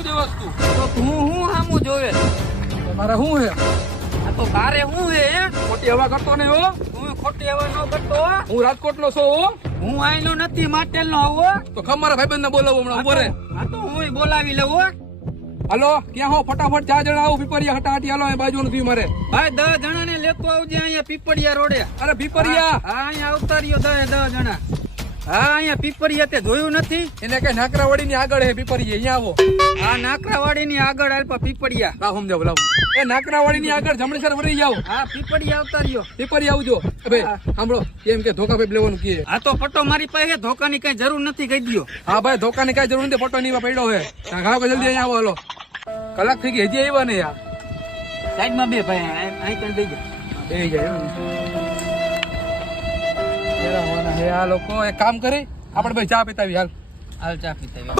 હું દેવસ તું તો હું હામું જોવે મારે શું હે આ તો તારે હું હે ખોટી હવા કરતો નહીં હો હું ખોટી હવા ન કરતો હો. હું રાજકોટ નો છો હો હું આઈનો નથી માટેલ નો આવો તો ખમ મારા ભાઈબંધ ને બોલાવો હમણાં ઉભો રે આ તો હું બોલાવી લઉં હો. હાલો ક્યાં હો ફટાફટ 4 જણા આવો પીપરિયા હટાહટી હાલો અહીં બાજુ નથી મારે ભાઈ 10 જણા ને લેતો આવજે અહીંયા પીપળિયા રોડે. અરે પીપરિયા હા અહીંયા આવતા રહ્યો 10 જણા. હા અહીંયા પીપળિયા તે જોયું નથી એને કઈ નાકરાવાડી ની આગળ હે પીપરિયા અહીંયા આવો આ નાકરાવાડી ની આગળ આલ્પા પીપળિયા. લાવ સમજાવ લાવ એ નાકરાવાડી ની આગળ જમણેસર વળી જાવ હા પીપળિયા આવતા રહ્યો. પીપરિયા આવજો ભાઈ સાંભળો એમ કે ધોકા ભાઈ લેવાનું કે આ તો પટ્ટો મારી પાસે ધોકાની કઈ જરૂર નથી કહી દ્યો. હા ભાઈ ધોકાની કઈ જરૂર નથી ફોટો ની પડ્યો હે ઘાવ જલ્દી અહીંયા આવો હાલો કલાક થઈ ગઈ હજી આવ્યા ને યાર સાઈડમાં બે ભાઈ અહીં કઈ દઈ જા. બે જાય હે આ લોકો એક કામ કરી આપણે ભાઈ ચા પીતાવી હાલ હાલ ચા પીતા